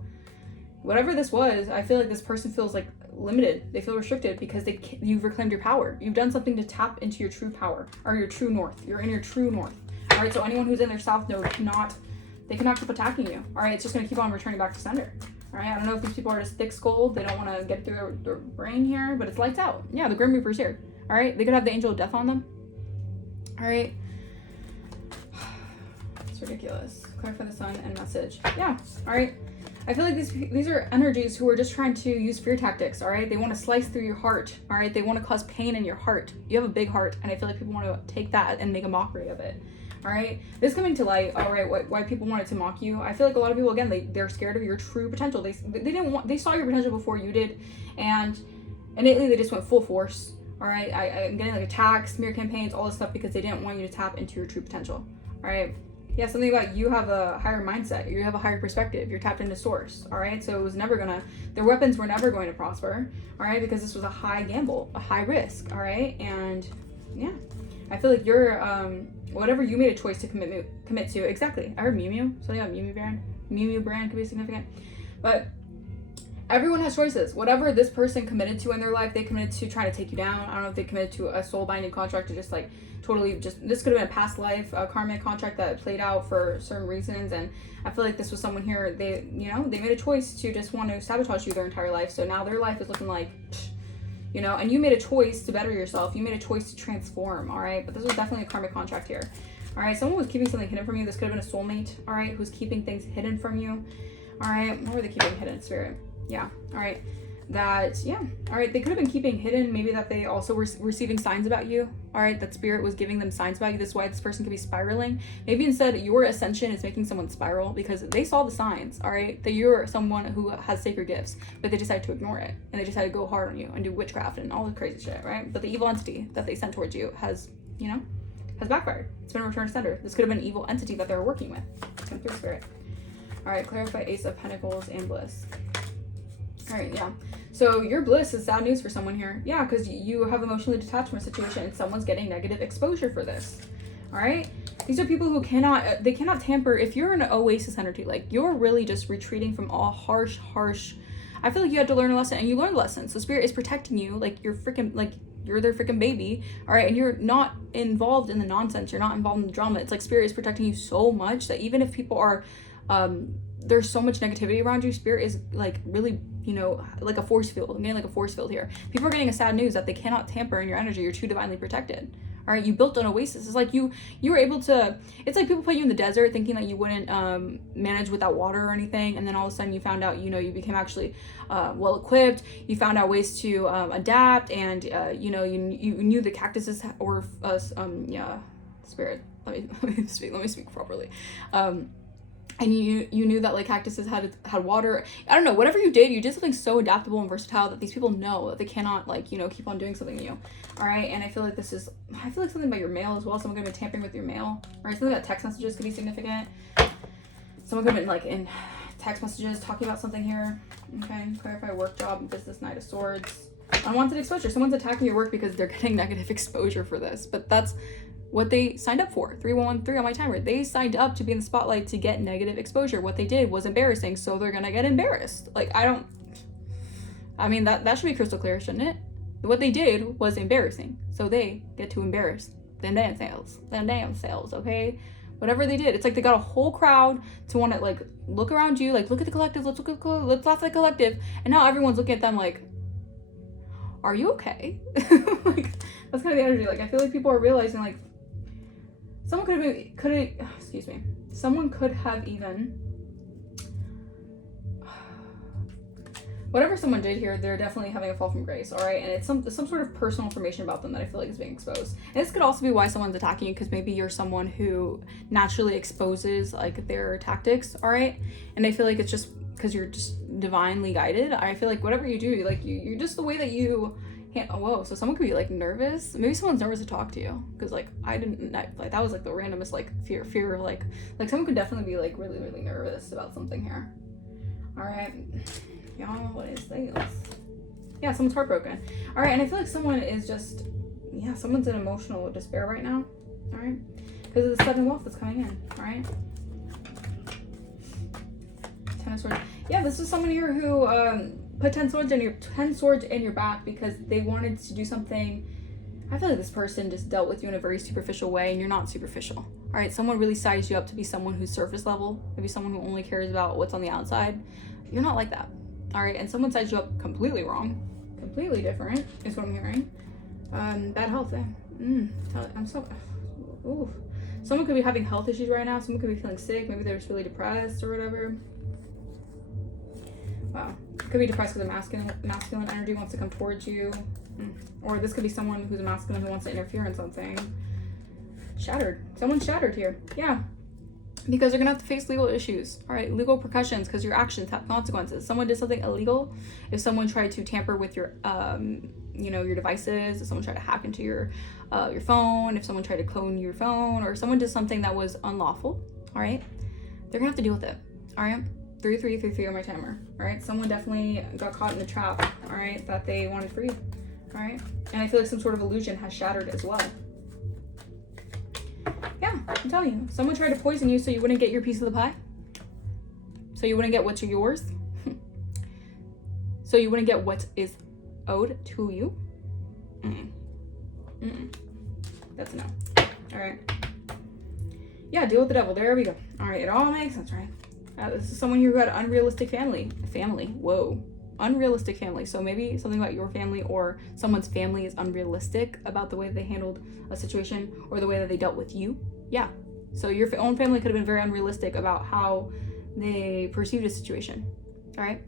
whatever this was, I feel like this person feels like limited. They feel restricted because you've reclaimed your power. You've done something to tap into your true power, or your true north. You're in your true north. All right, so anyone who's in their south node cannot keep attacking you. All right, it's just gonna keep on returning back to sender. All right, I don't know if these people are just thick-skulled. They don't want to get through their brain here, but it's lights out. Yeah, the Grim Reaper's here. All right, they could have the Angel of Death on them. All right. It's ridiculous. Clarify the sun and message. Yeah. All right. I feel like these are energies who are just trying to use fear tactics. All right. They want to slice through your heart. All right. They want to cause pain in your heart. You have a big heart, and I feel like people want to take that and make a mockery of it. All right. This coming to light. All right. Why people wanted to mock you? I feel like a lot of people, again, they're scared of your true potential. They saw your potential before you did, and innately they just went full force. All right, I'm getting like attacks, smear campaigns, all this stuff because they didn't want you to tap into your true potential. All right, yeah, something about you have a higher mindset, you have a higher perspective, you're tapped into source. All right, so it was never their weapons were never going to prosper. All right, because this was a high gamble, a high risk. All right, and yeah, I feel like you're whatever you made a choice to commit to. Exactly, I heard Mew Mew, something about Mew Mew brand. Mew Mew brand could be significant, but everyone has choices. Whatever this person committed to in their life, they committed to trying to take you down. I don't know if they committed to a soul binding contract to just like totally this could have been a past life, a karmic contract that played out for certain reasons. And I feel like this was someone here, they made a choice to just want to sabotage you their entire life. So now their life is looking like, and you made a choice to better yourself. You made a choice to transform, all right? But this was definitely a karmic contract here. All right, someone was keeping something hidden from you. This could have been a soulmate, all right, who's keeping things hidden from you. All right, what were they keeping hidden, Spirit? Yeah, all right, all right, they could have been keeping hidden, maybe that they also were receiving signs about you, all right, that Spirit was giving them signs about you. This is why this person could be spiraling. Maybe instead your ascension is making someone spiral because they saw the signs, all right, that you're someone who has sacred gifts, but they decided to ignore it, and they decided to go hard on you and do witchcraft and all the crazy shit, right? But the evil entity that they sent towards you has, has backfired. It's been returned to sender. This could have been an evil entity that they're working with. Come through, Spirit. All right, clarify Ace of Pentacles and bliss. All right, yeah. So your bliss is sad news for someone here. Yeah, because you have emotionally detached from a situation and someone's getting negative exposure for this. All right. These are people who cannot tamper. If you're an oasis energy, like you're really just retreating from all harsh. I feel like you had to learn a lesson and you learned lessons. So Spirit is protecting you like you're their freaking baby. All right. And you're not involved in the nonsense. You're not involved in the drama. It's like Spirit is protecting you so much that even if people are, there's so much negativity around you, Spirit is like really, you know, like a force field. I'm getting like a force field here. People are getting a sad news that they cannot tamper in your energy. You're too divinely protected. All right, you built an oasis. It's like you were able to, it's like people put you in the desert thinking that you wouldn't manage without water or anything. And then all of a sudden you found out, you know, you became actually well equipped. You found out ways to adapt, and you know, you knew the cactuses or Spirit. Let me speak properly. And you knew that like cactuses had water. I don't know, whatever you did something so adaptable and versatile that these people know that they cannot like, you know, keep on doing something new. All right, and I feel like something about your mail as well. Someone could be tampering with your mail. All right, something about text messages could be significant. Someone could have been like in text messages talking about something here. Okay, clarify work, job, business, Knight of Swords. Unwanted exposure. Someone's attacking your work because they're getting negative exposure for this, but that's what they signed up for. 3113 on my timer. They signed up to be in the spotlight to get negative exposure. What they did was embarrassing, so they're gonna get embarrassed. Like, I mean, that should be crystal clear, shouldn't it? What they did was embarrassing, so they get to embarrass them damn selves, okay? Whatever they did, it's like they got a whole crowd to want to like look around you, like look at the collective, let's laugh at the collective, and now everyone's looking at them like, are you okay? Like, that's kind of the energy. Like, I feel like people are realizing like, someone could have even, whatever someone did here, they're definitely having a fall from grace, all right? And it's some sort of personal information about them that I feel like is being exposed. And this could also be why someone's attacking you, because maybe you're someone who naturally exposes like their tactics, all right? And I feel like it's just because you're just divinely guided. I feel like whatever you do, like you're just the way that you. Whoa, so someone could be like nervous. Maybe someone's nervous to talk to you because like that was like the randomest like fear like someone could definitely be like really nervous about something here. All right, y'all, what is this? Yeah, someone's heartbroken. All right, and I feel like someone is just, yeah, someone's in emotional despair right now. All right, because of the sudden wealth that's coming in. All right, Ten of Swords. Yeah, this is someone here who put 10 swords in your back because they wanted to do something. I feel like this person just dealt with you in a very superficial way, and you're not superficial. All right, someone really sized you up to be someone who's surface level, maybe someone who only cares about what's on the outside. You're not like that. All right, and someone sized you up completely wrong, completely different is what I'm hearing. Bad health. I'm so. Ooh. Someone could be having health issues right now. Someone could be feeling sick. Maybe they're just really depressed or whatever. Wow. Could be depressed because a masculine energy wants to come towards you. Or this could be someone who's a masculine who wants to interfere in something. Shattered. Someone's shattered here. Yeah. Because they're going to have to face legal issues. All right. Legal repercussions because your actions have consequences. Someone did something illegal. If someone tried to tamper with your, your devices. If someone tried to hack into your phone. If someone tried to clone your phone. Or someone did something that was unlawful. All right. They're going to have to deal with it. All right. 3 on my timer. All right, someone definitely got caught in the trap. All right, that they wanted free. All right, and I feel like some sort of illusion has shattered as well. Yeah, I'm telling you, someone tried to poison you so you wouldn't get your piece of the pie. So you wouldn't get what's yours. So you wouldn't get what is owed to you. That's a no. All right. Yeah, deal with the devil. There we go. All right, it all makes sense, right? This is someone who got an unrealistic family. Whoa. Unrealistic family. So maybe something about your family or someone's family is unrealistic about the way they handled a situation or the way that they dealt with you. Yeah. So your own family could have been very unrealistic about how they perceived a situation. All right.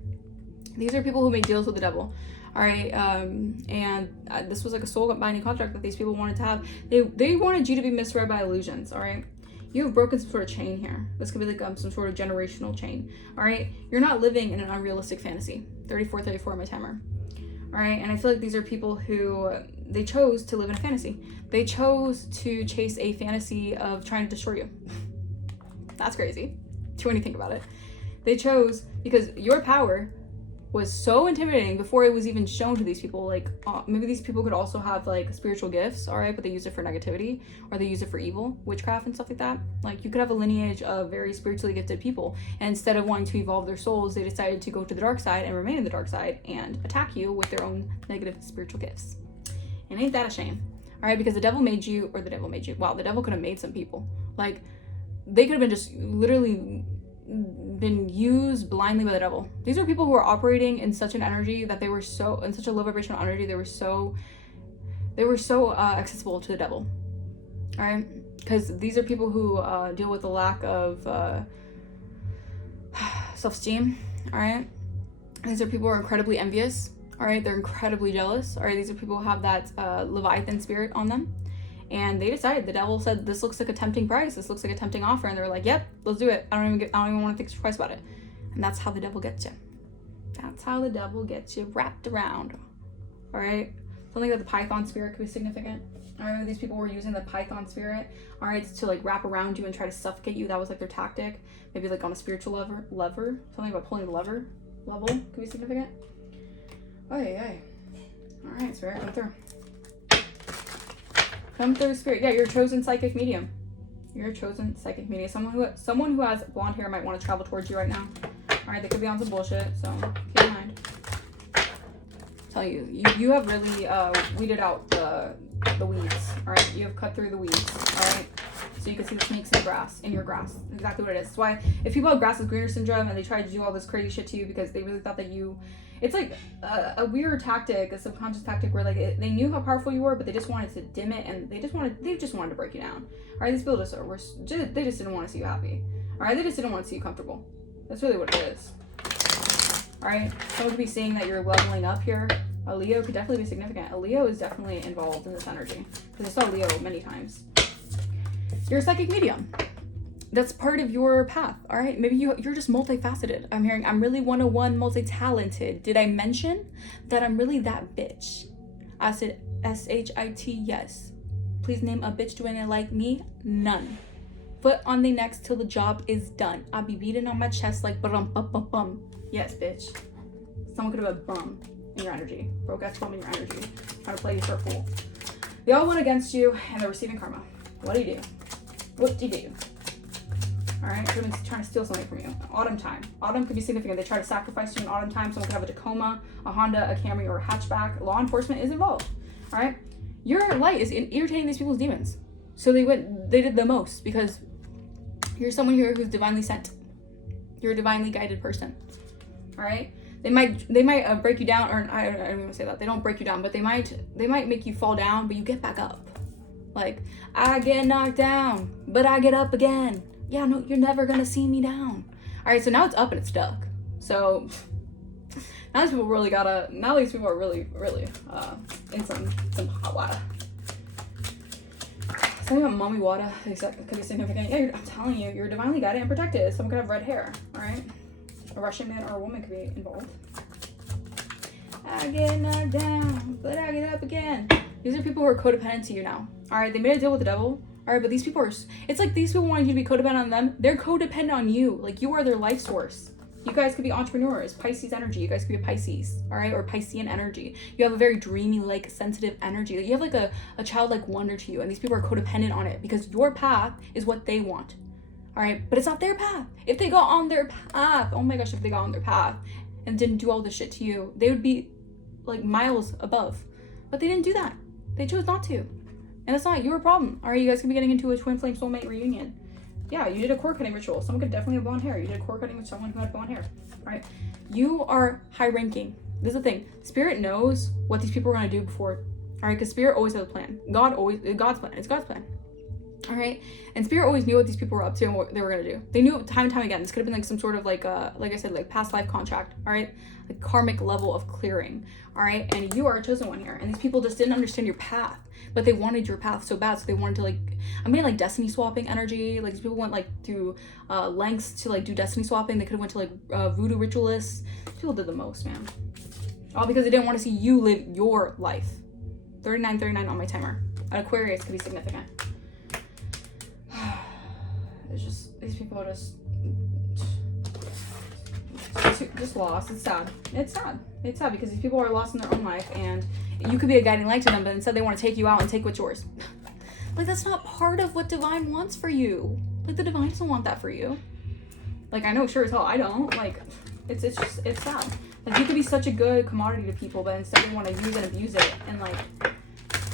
These are people who make deals with the devil. All right. And this was like a soul binding contract that these people wanted to have. They wanted you to be misread by illusions. All right. You have broken some sort of chain here. This could be like some sort of generational chain. All right. You're not living in an unrealistic fantasy. 34 on my timer. All right. And I feel like these are people who they chose to live in a fantasy. They chose to chase a fantasy of trying to destroy you. That's crazy when you think about it. They chose because your power was so intimidating before it was even shown to these people. Like maybe these people could also have like spiritual gifts, all right, but they use it for negativity, or they use it for evil, witchcraft and stuff like that. Like you could have a lineage of very spiritually gifted people, and instead of wanting to evolve their souls, they decided to go to the dark side and remain in the dark side and attack you with their own negative spiritual gifts. And ain't that a shame? All right, because the devil made you. Wow, the devil could have made some people. Like they could have been just literally been used blindly by the devil. These are people who are operating in such an energy that they were so in such a low vibrational energy. They were so accessible to the devil. All right, because these are people who deal with a lack of self-esteem. All right, these are people who are incredibly envious. All right, they're incredibly jealous. All right, these are people who have that Leviathan spirit on them. And they decided, the devil said, this looks like a tempting price. This looks like a tempting offer. And they're like, yep, let's do it. I don't even want to think twice about it. And that's how the devil gets you. That's how the devil gets you wrapped around. All right. Something that the Python spirit could be significant. All right. These people were using the Python spirit, all right, to like wrap around you and try to suffocate you. That was like their tactic. Maybe like on a spiritual lever. Something about pulling the level could be significant. Oh, yeah. All right. Spirit, come through. Come through, spirit. Yeah, you're a chosen psychic medium. You're a chosen psychic medium. Someone who has blonde hair might want to travel towards you right now. All right, they could be on some bullshit, so keep in mind. Tell you have really weeded out the weeds. All right, you have cut through the weeds. All right, so you can see the snakes in your grass. Exactly what it is. That's why if people have grass is greener syndrome and they try to do all this crazy shit to you because they really thought that it's like a weird tactic, a subconscious tactic where like they knew how powerful you were, but they just wanted to dim it, and they just wanted to break you down. All right, these people they just didn't want to see you happy. All right, they just didn't want to see you comfortable. That's really what it is. All right, someone could be seeing that you're leveling up here. A Leo could definitely be significant. A Leo is definitely involved in this energy because I saw Leo many times. You're a psychic medium. That's part of your path, all right? Maybe you're just multifaceted. I'm hearing I'm really 101, multi-talented. Did I mention that I'm really that bitch? I said S-H-I-T, yes. Please name a bitch doing it like me? None. Foot on the necks till the job is done. I'll be beating on my chest like bum. Yes, bitch. Someone could have a bum in your energy. Broke ass bum in your energy. Trying to play you for a fool. They all went against you and they're receiving karma. What do you do? What do you do? All right, someone's trying to steal something from you. Autumn time. Autumn could be significant. They try to sacrifice you in autumn time. Someone could have a Tacoma, a Honda, a Camry, or a hatchback. Law enforcement is involved. All right, your light is irritating these people's demons. So they did the most because you're someone here who's divinely sent. You're a divinely guided person. All right, they might break you down, or I don't even say that. They don't break you down, but they might make you fall down, but you get back up. Like I get knocked down, but I get up again. Yeah, no, you're never gonna see me down. All right, so now it's up and it's stuck. So now these people are really in some hot water. Something about mommy water could be significant. Yeah, I'm telling you, you're divinely guided and protected. Someone could have red hair. All right, a Russian man or a woman could be involved. I get knocked down, but I get up again. These are people who are codependent to you now. All right, they made a deal with the devil. All right, but these people it's like these people want you to be codependent on them. They're codependent on you. Like you are their life source. You guys could be entrepreneurs, Pisces energy. You guys could be a Pisces, all right, or Piscean energy. You have a very dreamy, like sensitive energy. You have like a childlike wonder to you, and these people are codependent on it because your path is what they want. All right, but it's not their path. If they got on their path, oh my gosh, if they got on their path and didn't do all this shit to you, they would be like miles above. But they didn't do that. They chose not to. And it's not your problem. All right, you guys could be getting into a twin flame soulmate reunion. Yeah, you did a cord cutting ritual. Someone could definitely have blonde hair. You did a cord cutting with someone who had blonde hair. All right, you are high ranking. This is the thing. Spirit knows what these people are going to do before. All right, because Spirit always has a plan. God's plan. It's God's plan. All right, and Spirit always knew what these people were up to and what they were going to do. They knew time and time again. This could have been like some sort of like I said, like past life contract. All right, like karmic level of clearing. All right, and you are a chosen one here. And these people just didn't understand your path, but they wanted your path so bad, so they wanted to like, I'm getting like destiny swapping energy. Like these people went like through lengths to like do destiny swapping. They could have went to like voodoo ritualists. People did the most, man. All because they didn't want to see you live your life. 39:39 on my timer. An Aquarius could be significant. It's just, these people are just lost. It's sad. It's sad. It's sad because these people are lost in their own life, and you could be a guiding light to them, but instead they want to take you out and take what's yours. Like, that's not part of what divine wants for you. Like, the divine doesn't want that for you. Like, I know sure as hell I don't. Like, it's sad. Like, you could be such a good commodity to people, but instead they want to use and abuse it and, like,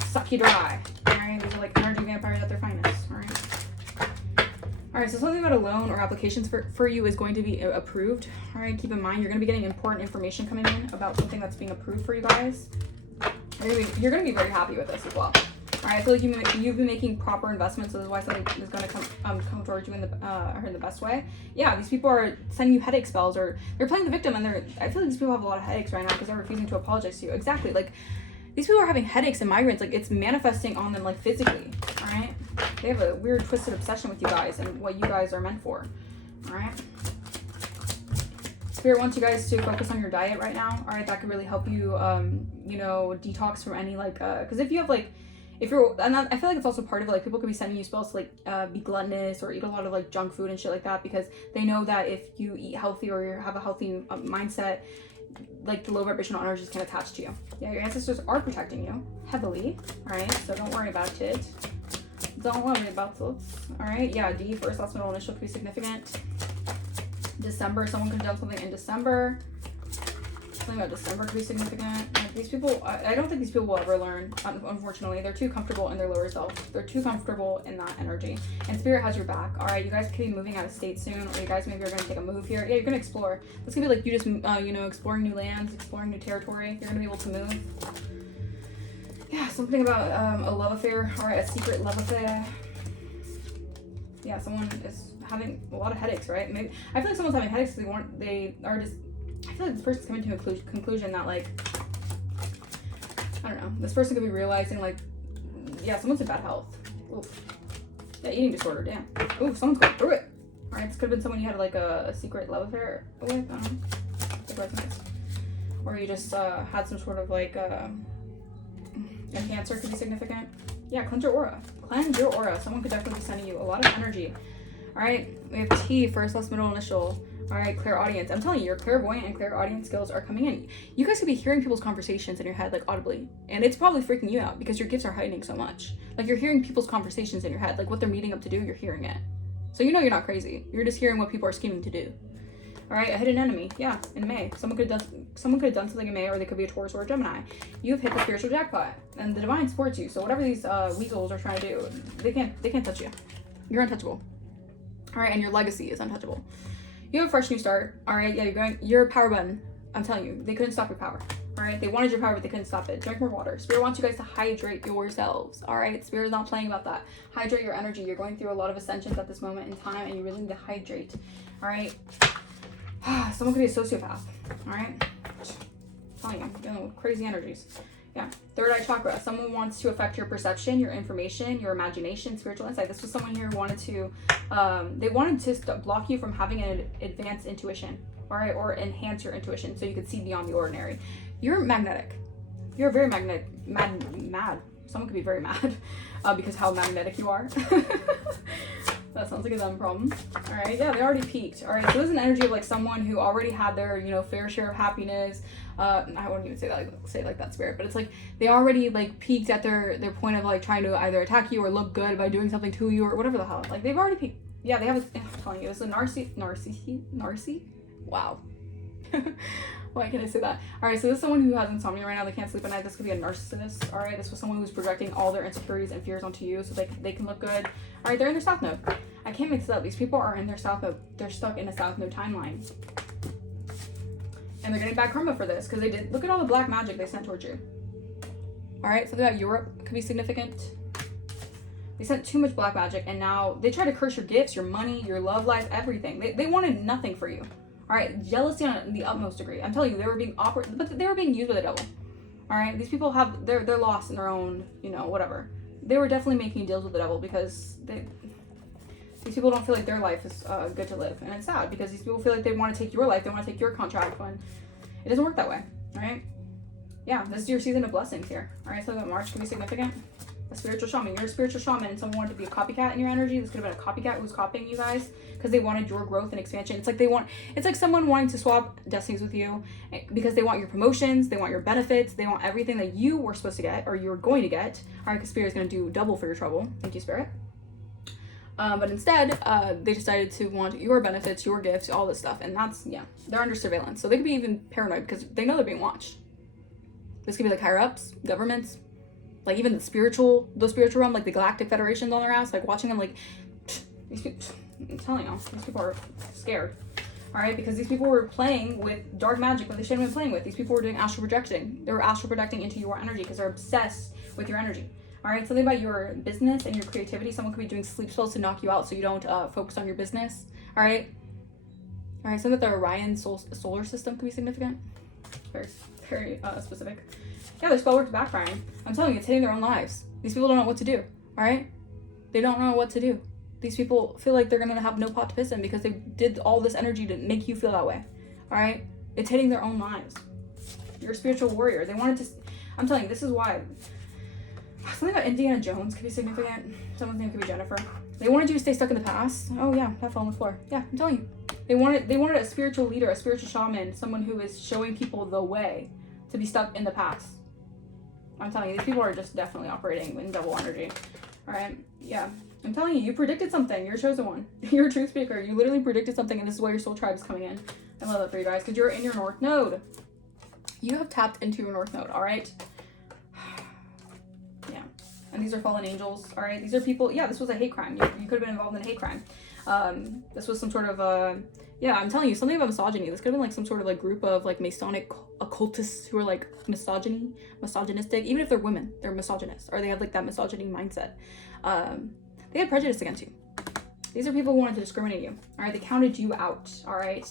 suck you dry. Alright? These are, like, energy vampires at their finest. Alright? Alright, so something about a loan or applications for you is going to be approved. Alright, keep in mind, you're going to be getting important information coming in about something that's being approved for you guys. You're going to be very happy with this as well. Alright, I feel like you've been making proper investments, so this is why something is going to come towards you in the best way. Yeah, these people are sending you headache spells, or they're playing the victim, and I feel like these people have a lot of headaches right now because they're refusing to apologize to you. Exactly, like, these people are having headaches and migraines, like, it's manifesting on them, like, physically. Alright? They have a weird, twisted obsession with you guys and what you guys are meant for. Alright? Spirit wants you guys to focus on your diet right now. Alright, that could really help you, you know, detox from any, like, because if you have, like, and I feel like it's also part of, like, people could be sending you spells to, like, be gluttonous or eat a lot of, like, junk food and shit like that, because they know that if you eat healthy or you have a healthy mindset, like, the low vibrational energies can attach to you. Yeah, your ancestors are protecting you heavily. Alright, so don't worry about it. Don't worry about it. Alright, yeah, D, first, last, middle, initial could be significant. December, someone could have done something in December. Something about December could be significant. Like, these people, I don't think these people will ever learn, unfortunately. They're too comfortable in their lower self. They're too comfortable in that energy. And Spirit has your back. Alright, you guys could be moving out of state soon, or you guys maybe are going to take a move here. Yeah, you're going to explore. This could be like you just, you know, exploring new lands, exploring new territory. You're going to be able to move. Yeah, something about a love affair, or a secret love affair. Yeah, someone is having a lot of headaches, right? Maybe I feel like someone's having headaches because they are just. I feel like this person's coming to a conclusion that, like, I don't know. This person could be realizing, like, yeah, someone's in bad health. Oof. Yeah, eating disorder. Damn. Ooh, someone's going through it. All right, this could have been someone you had, like, a secret love affair with. I don't know. Or you just had some sort of, like, a Cancer could be significant. Yeah, cleanse your aura. Cleanse your aura. Someone could definitely be sending you a lot of energy. All right, we have T, first, last, middle, initial. All right, clairaudience. I'm telling you, your clairvoyant and clairaudience skills are coming in. You guys could be hearing people's conversations in your head, like, audibly. And it's probably freaking you out because your gifts are heightening so much. Like, you're hearing people's conversations in your head. Like, what they're meeting up to do, you're hearing it. So you know you're not crazy. You're just hearing what people are scheming to do. All right, a hidden enemy. Yeah, in May. Someone could have done something in May, or they could be a Taurus or a Gemini. You've hit the spiritual jackpot, and the divine supports you. So whatever these weasels are trying to do, they can't touch you. You're untouchable. All right, and your legacy is untouchable. You have a fresh new start. All right, yeah, you're a power button. I'm telling you, they couldn't stop your power. All right, they wanted your power, but they couldn't stop it. Drink more water. Spirit wants you guys to hydrate yourselves. All right, Spirit's not playing about that. Hydrate your energy. You're going through a lot of ascensions at this moment in time, and you really need to hydrate. All right. Someone could be a sociopath. All right. I'm telling you, dealing with crazy energies. Yeah. Third eye chakra. Someone wants to affect your perception, your information, your imagination, spiritual insight. This was someone here who wanted to, they wanted to block you from having an advanced intuition, all right, or enhance your intuition so you could see beyond the ordinary. You're magnetic. You're very magnetic, mad. Someone could be very mad because how magnetic you are. That sounds like a them problem. All right, yeah, they already peaked. All right, so this is an energy of, like, someone who already had their, you know, fair share of happiness. I wouldn't even say it like that, Spirit, but it's like they already, like, peaked at their point of, like, trying to either attack you or look good by doing something to you or whatever the hell. Like, they've already peaked. Yeah, they have I'm telling you, this is a narcy. Wow. Why can't I say that? All right, so this is someone who has insomnia right now. They can't sleep at night. This could be a narcissist. All right, this was someone who's projecting all their insecurities and fears onto you so they can look good. All right, they're in their south node. I can't mix it up. These people are in their south node. They're stuck in a south node timeline. And they're getting bad karma for this because they did. Look at all the black magic they sent towards you. All right, something about Europe could be significant. They sent too much black magic, and now they try to curse your gifts, your money, your love life, everything. They wanted nothing for you. All right, jealousy on the utmost degree. I'm telling you, they were being but they were being used by the devil. All right, these people they're lost in their own, you know, whatever. They were definitely making deals with the devil because these people don't feel like their life is good to live, and it's sad because these people feel like they want to take your life, they want to take your contract when it doesn't work that way. All right, yeah, this is your season of blessings here. All right, so that March can be significant. A spiritual shaman. You're a spiritual shaman and someone wanted to be a copycat in your energy. This could have been a copycat who's copying you guys because they wanted your growth and expansion. It's like someone wanting to swap destinies with you because they want your promotions, they want your benefits, they want everything that you were supposed to get or you're going to get. All right, because Spirit is going to do double for your trouble. Thank you, Spirit. But instead, they decided to want your benefits, your gifts, all this stuff. And that's, yeah, they're under surveillance. So they could be even paranoid because they know they're being watched. This could be like higher ups, governments, like even the spiritual realm, like the Galactic Federation's on their ass, like watching them like, these people, I'm telling you, these people are scared. All right, because these people were playing with dark magic when they shouldn't have been playing with. These people were doing astral projecting. They were astral projecting into your energy because they're obsessed with your energy. All right, something about your business and your creativity. Someone could be doing sleep spells to knock you out so you don't focus on your business. All right, something with the Orion solar system could be significant. Very specific. Yeah, their spell work's backfiring. I'm telling you, it's hitting their own lives. These people don't know what to do. All right, they don't know what to do. These people feel like they're gonna have no pot to piss in because they did all this energy to make you feel that way. All right, it's hitting their own lives. You're a spiritual warrior. They wanted to. I'm telling you, this is why. Something about Indiana Jones could be significant. Someone's name could be Jennifer. They wanted you to stay stuck in the past. Oh yeah, that fell on the floor. Yeah, I'm telling you. They wanted a spiritual leader, a spiritual shaman, someone who is showing people the way to be stuck in the past. I'm telling you, these people are just definitely operating in double energy. All right, yeah. I'm telling you, you predicted something. You're a chosen one. You're a truth speaker. You literally predicted something, and this is why your soul tribe is coming in. I love that for you guys, because you're in your North Node. You have tapped into your North Node, all right? Yeah. And these are fallen angels, all right? These are people, yeah, this was a hate crime. You could have been involved in a hate crime. This was some sort of, yeah, I'm telling you, something about misogyny. This could have been like some sort of like group of like Masonic occultists who are like misogynistic. Even if they're women, they're misogynist, or they have like that misogyny mindset. They had prejudice against you. These are people who wanted to discriminate you. All right, they counted you out. All right.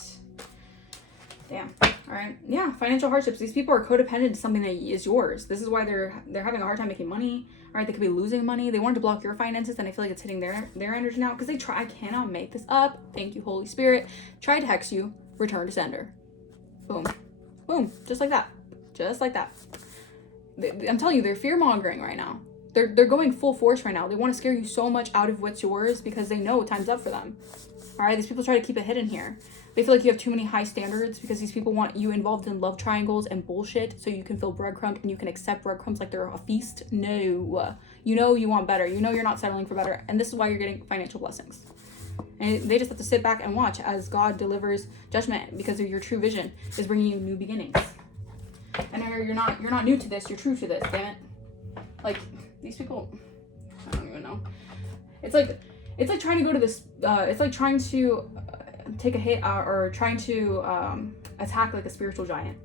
Damn. All right. Yeah, financial hardships. These people are codependent to something that is yours. This is why they're having a hard time making money. All right, they could be losing money. They wanted to block your finances, and I feel like it's hitting their energy now because they try. I cannot make this up. Thank you, Holy Spirit. Tried to hex you. Return to sender. Boom. Boom. Just like that. Just like that. I'm telling you, they're fear-mongering right now. They're going full force right now. They want to scare you so much out of what's yours because they know time's up for them. All right, these people try to keep it hidden here. They feel like you have too many high standards because these people want you involved in love triangles and bullshit so you can feel breadcrumbed and you can accept breadcrumbs like they're a feast. No. You know you want better. You know you're not settling for better. And this is why you're getting financial blessings. And they just have to sit back and watch as God delivers judgment because of your true vision is bringing you new beginnings. And you're not new to this. You're true to this, damn it. Like, these people, I don't even know. It's like trying to go to this, it's like trying to take a hit or trying to attack like a spiritual giant.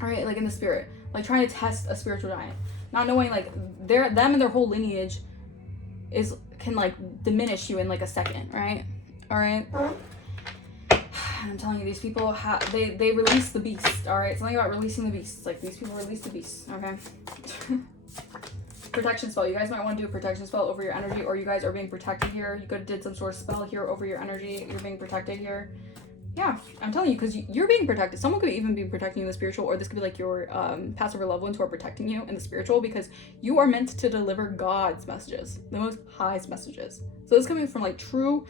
All right, like in the spirit, like trying to test a spiritual giant, not knowing like them and their whole lineage can like diminish you in like a second, right? All right. I'm telling you, these people they release the beast. All right, something about releasing the beast. Like these people release the beast. Okay. Protection spell. You guys might want to do a protection spell over your energy, or you guys are being protected here. You could have did some sort of spell here over your energy. You're being protected here. Yeah, I'm telling you, because you're being protected. Someone could even be protecting you in the spiritual, or this could be like your passive or loved ones who are protecting you in the spiritual, because you are meant to deliver God's messages, the Most High's messages. So this is coming from like true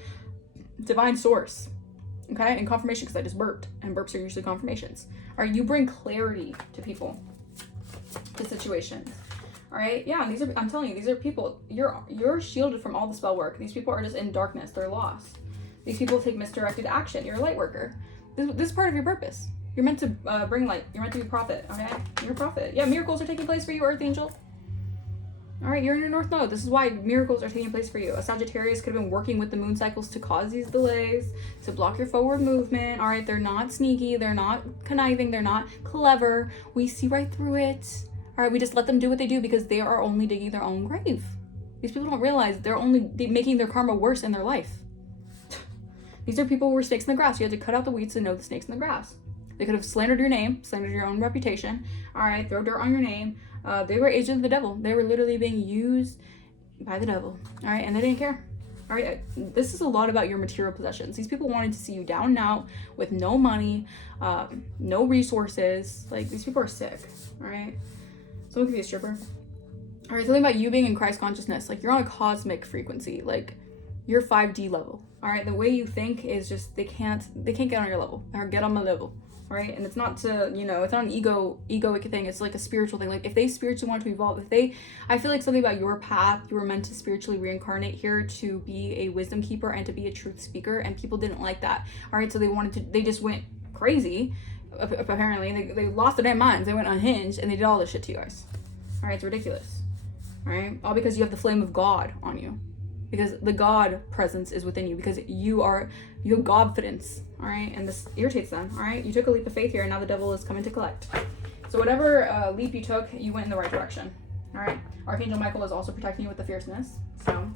divine source. Okay, and confirmation, because I just burped, and burps are usually confirmations. All right, you bring clarity to people, to situations. All right, yeah, these are, I'm telling you, these are people, you're shielded from all the spell work. These people are just in darkness, they're lost. These people take misdirected action. You're a light worker. This is part of your purpose. You're meant to bring light. You're meant to be a prophet, okay? You're a prophet. Yeah, miracles are taking place for you, Earth Angel. All right, you're in your North Node. This is why miracles are taking place for you. A Sagittarius could have been working with the moon cycles to cause these delays, to block your forward movement. All right, they're not sneaky. They're not conniving. They're not clever. We see right through it. All right, we just let them do what they do because they are only digging their own grave. These people don't realize they're only making their karma worse in their life. These are people who were snakes in the grass. You had to cut out the weeds to know the snakes in the grass. They could have slandered your name, slandered your own reputation. All right, throw dirt on your name. They were agents of the devil. They were literally being used by the devil. All right, and they didn't care. All right, this is a lot about your material possessions. These people wanted to see you down and out with no money, no resources. Like, these people are sick. All right, someone could be a stripper. All right, something about you being in Christ consciousness. Like, you're on a cosmic frequency. Like, you're 5D level. All right, the way you think is just they can't get on your level or get on my level. All right, and it's not to, you know, it's not an egoic thing. It's like a spiritual thing. Like, if they spiritually want to evolve, I feel like something about your path, you were meant to spiritually reincarnate here to be a wisdom keeper and to be a truth speaker, and people didn't like that. All right, so they just went crazy. Apparently, they lost their damn minds. They went unhinged and they did all this shit to you guys. All right, it's ridiculous. All right, all because you have the flame of God on you. Because the God presence is within you, because you have Godfidence, all right? And this irritates them, all right? You took a leap of faith here, and now the devil is coming to collect. So whatever leap you took, you went in the right direction, all right? Archangel Michael is also protecting you with the fierceness. So,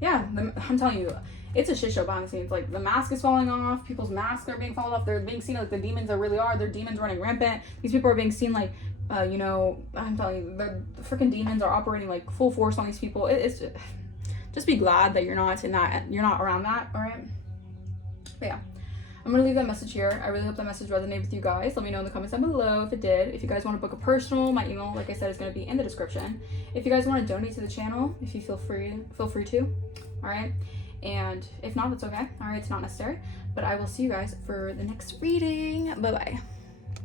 yeah, I'm telling you, it's a shit show behind the scenes. Like, the mask is falling off. People's masks are being fallen off. They're being seen like the demons that really are. They're demons running rampant. These people are being seen like, you know, I'm telling you, the freaking demons are operating like full force on these people. It's just be glad that you're not around that, all right? But yeah, I'm gonna leave that message here. I really hope that message resonated with you guys. Let me know in the comments down below if it did. If you guys want to book a personal, my email, like I said, is gonna be in the description. If you guys want to donate to the channel, if you feel free to, all right? And if not, that's okay. All right, it's not necessary. But I will see you guys for the next reading. Bye-bye.